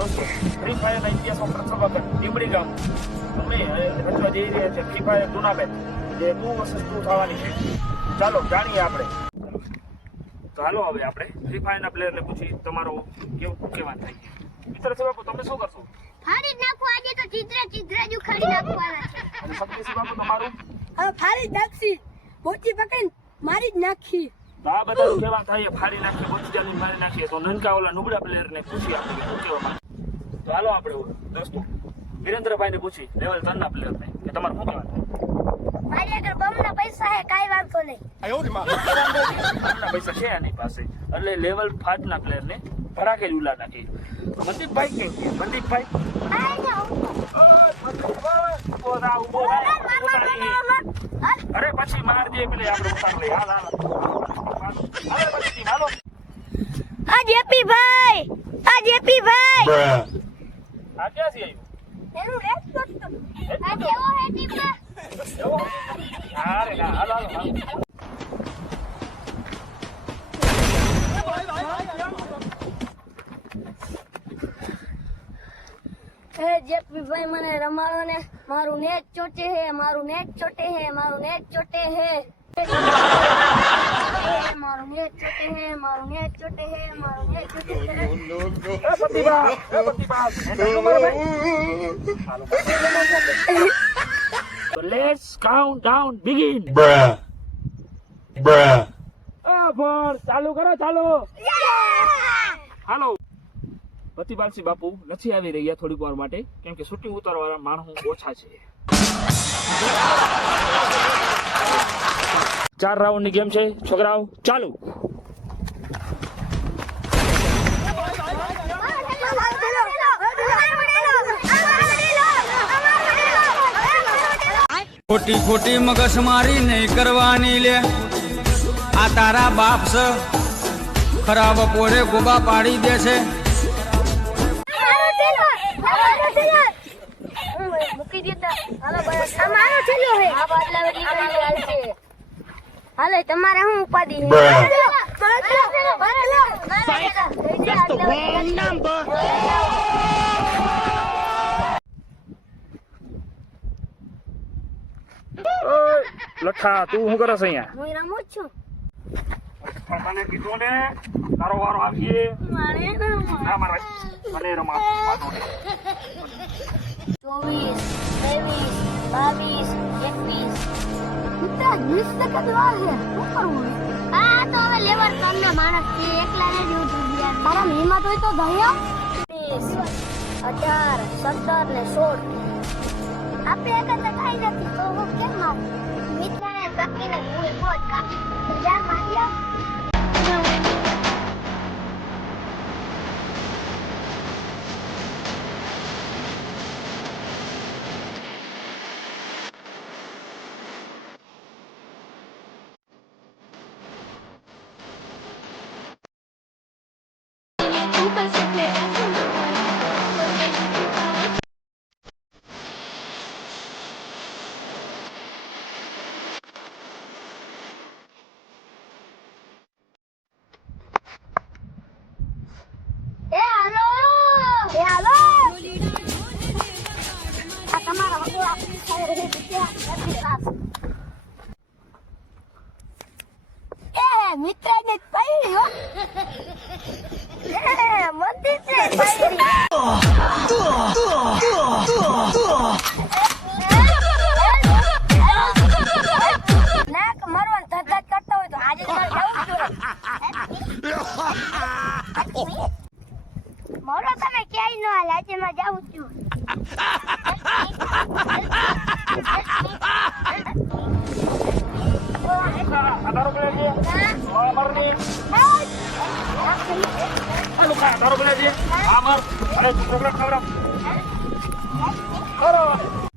દોસ્તો, ફ્રી ફાયરના ઇતિહાસમાં પ્રથમ વખત લીંબડી ગામ અમે રચવા જઈ રહ્યા છે ફ્રી ફાયર ટુર્નામેન્ટ, જે 2 vs 2 થવાની છે. ચાલો જાણીએ આપણે. ચાલો હવે આપણે ફ્રી ફાયરના પ્લેયરને પૂછી તમારો કેવું કહેવાનું થાય છે. મિત્ર બાપુ, તમે શું કરશો? ફાડી નાખો. આજે તો ચિત્ર જ ઉખાડી નાખવાના છે. અને શક્તિસિંહ બાપુ, તમારું? હવે ફાડી જ નાખશી, બોચી પકડીને મારી જ નાખી. તો આ બધા કેવા થાય, ફાડી નાખીએ, બોચી જાની મારી નાખીએ. તો નનકા ઓલા નુબળા પ્લેયરને પૂછી આપણે શું કહેવા માંગે. તો હાલો આપણે દોસ્તો વિરેન્દ્રભાઈને પૂછી લેવલ 3 ના પ્લેયરને કે તમારે શું કહેવાનું. મારી આગળ બમના પૈસા હે, કાઈ વાંધો નહીં. બમના પૈસા છે આની પાસે, એટલે લેવલ 5 ના પ્લેયરને ભડાકે જ ઉલા નાખી. મનદીપભાઈ કેમ કે મનદીપભાઈ અરે પછી મારજે પેલે આપણે ઉતાર લઈ. હાલ પછી હાલો. આ જેપીભાઈ આ ક્યાંથી આવ્યું? એનું રેસ્ટોરન્ટ તો આ કેવો હે ટીપા. અરે ના, હાલો. હે જેપીભાઈ, મને રમાડો ને. મારું નેટ ચોટે હે, મારું નેટ ચોટે હે, મારું નેટ ચોટે હે. મારું નેટ ચોટે હે, મારું નેટ ચોટે હે, મારું નેટ ચોટે હે. So let's count down, begin. ચાલુ કરો, ચાલો. હાલો. પ્રતિભાસિંહ બાપુ નથી આવી રહ્યા થોડીક વાર માટે, કેમ કે શૂટિંગ ઉતારવાળા માણસો ઓછા છે. 4 રાઉન્ડની ગેમ છે છોકરાઓ, ચાલુ. ખોટી ખોટી મગજમારી નહીં કરવાની લે. આ તારા બાપ છે, ખરાબ પોરે ગોબા પાડી દે છે. મૂકી દેતા. અમારો છેલ્લો હે. આ બાટલા વેટી કરી હાલ છે. હાલે તમારે શું ઉપાધિ છે? That's the wrong number. લઠ્ઠા, તું શું કરસ અહીંયા? હું રમું છું. મને કીધું ને તારો વારો આવીએ. ના મારા મને રમાડવાનો નહીં. 24, 23, 22, 21. મિત્ર 20 ટકા વાર છે. શું કરવું? આ તો હવે લેવર કામના માણસ છે, એકલા ને જેવું જોઈએ. તારા હિંમત હોય તો દયા. 20, 18, 17 ને 16. આપણે એક જ કાઈ નથી તો હું કેમ મારું? મિત્રને તકીને ભૂલ બોલ કા. જા માર્યા. મિત્ર ને પૈડી હો. મંદિર છે પૈડી. નાક મરવાનું ધગત કરતો હોય તો આજે તો જવું જોઈએ. મરો તમે ક્યાંય ન હાલ, આજે માં જાઉં છું. તારો પ્લેયર છે અમરની. હાલો ખા, તારો પ્લેયર છે અમર. અરે પ્રોગ્રામ ખબર કરો.